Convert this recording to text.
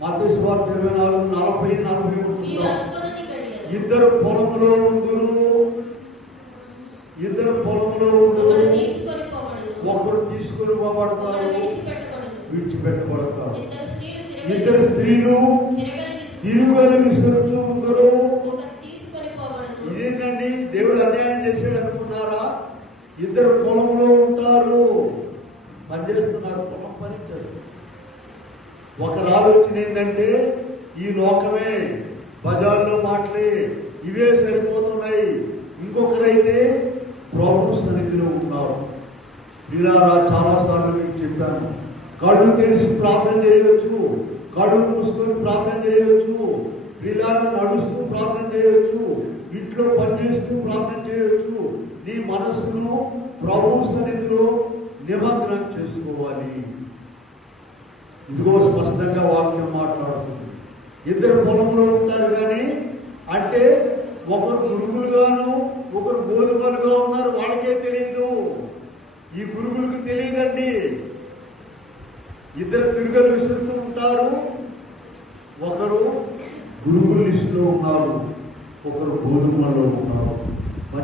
మత్తయి సువార్త 24:40-41. ఇద్దరు పొలములో ఉందురు, ఒకరు తీసుకొని పోబడతారు, విడిచిపెట్టబడతారు. ఇద్దరు స్త్రీలు తిరుగలి విసురుచూ ఉందరు. ఇదేంటండి, దేవుడు అన్యాయం చేసాడు అనుకున్నారా? ఇద్దరు పొలంలో ఉంటారు, పనిచేస్తున్నారు, పొలం పని చేస్తారు. ఒకరి ఆలోచన ఏంటంటే ఈ లోకమే, బజార్లో మాటలే ఇవే సరిపోతున్నాయి. ఇంకొకరైతే ప్రభు సన్నిధిలో ఉన్నారు. పిల్లారా, చాలాసార్లు మీకు చెప్పాను, కళ్ళు తెరిచి ప్రార్థన చేయవచ్చు, కళ్ళు మూసుకొని ప్రార్థన చేయవచ్చు, పిల్లారా నడుస్తూ ప్రార్థన చేయవచ్చు, ఇంట్లో పనిచేస్తూ ప్రార్థన చేయవచ్చు. నీ మనసును ప్రభు సన్నిధిలో నిమగ్నం చేసుకోవాలి. ఇదిగో స్పష్టంగా వాక్యం మాట్లాడుతుంది. ఇద్దరు పొలంలో ఉంటారు కానీ, అంటే ఒకరు గురుగులుగాను ఒకరు గోధుమలుగా ఉన్నారు, వాళ్ళకే తెలియదు. ఈ గురుగులకు తెలియదండి. ఇద్దరు తిరుగలు విసురుతూ ఉంటారు, ఒకరు గురుగుల లిస్టులో ఉన్నారు, ఒకరు గోధుమల్లో ఉన్నారు.